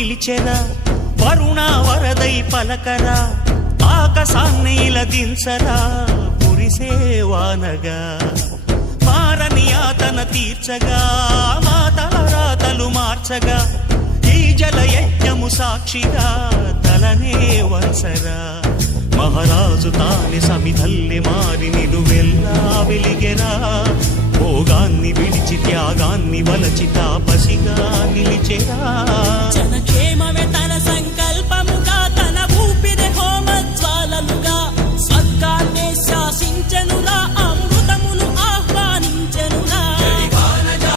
పిలిచెరా వరుణ వరదై పలకరా ఆకాశాన్ని ఇలదించరా కురిసేవానగా మారని ఆతన తీర్చగా మాతల రాతలు మార్చగా ఈ జలయజ్ఞము సాక్షిగా తలనే వంచరా మహారాజు తాని సమిధల్లి మారి నిలువెల్లా వెలిగెరా భోగాన్ని విడిచి త్యాగాన్ని వలచి తాపసిగా నిలిచెరా